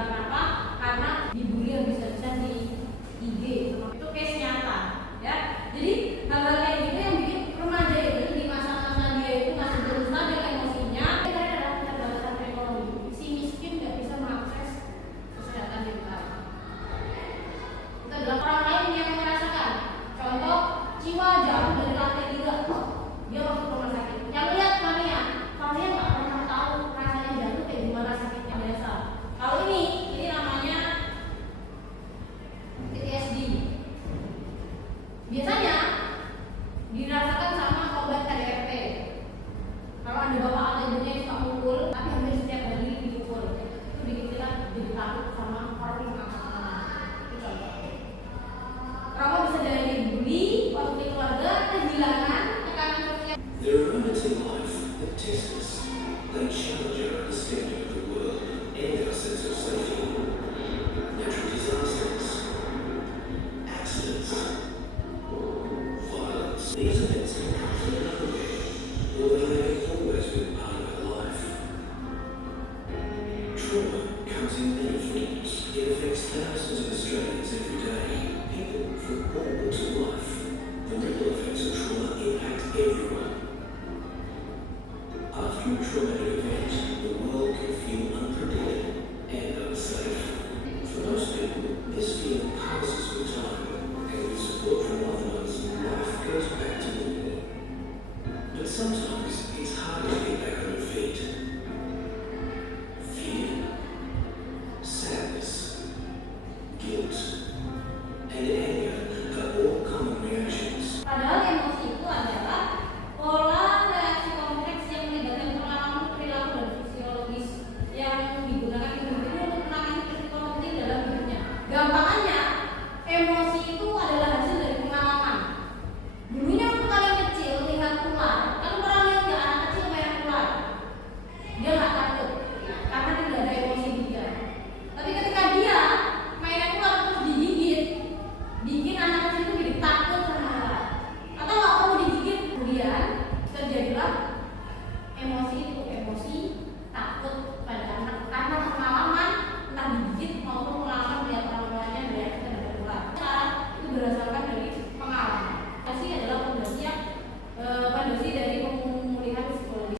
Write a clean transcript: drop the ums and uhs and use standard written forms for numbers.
Kenapa? Karena dibully habis-habisan di IG. Itu case nyata, ya. Jadi hal-hal kayak gitu yang bikin remaja itu di masa-masa dia itu masih belum stabil emosinya. Karena ada keterbatasan ekonomi, si miskin nggak bisa mengakses kesehatan dental. Itu adalah orang lain yang merasakan. Contoh, jiwa jatuh dari lantai 3, dia masuk ke rumah sakit. Yang lihat Fania nggak pernah tahu rasanya jatuh kayak gimana sakitnya biasa. Kalau ini namanya PTSD. Biasanya dirasakan sama obat KDRT. Kalau ada bapak atau ibunya yang suka mukul, tapi hampir setiap hari dipukul, itu bikin kita jadi takut sama orang yang akan. Itu contoh. Trauma bisa dari bully, konflik keluarga, kehilangan, tekanan sosial. There are moments in life that test us. They challenge our understanding of the world and our sense of safety. Natural disasters, accidents, violence. These events can come from nowhere, although they have always been part of our life. Trauma comes in many forms. It affects thousands of Australians every day. People from all walks of life. The ripple effects of trauma impact everyone. After a traumatic event,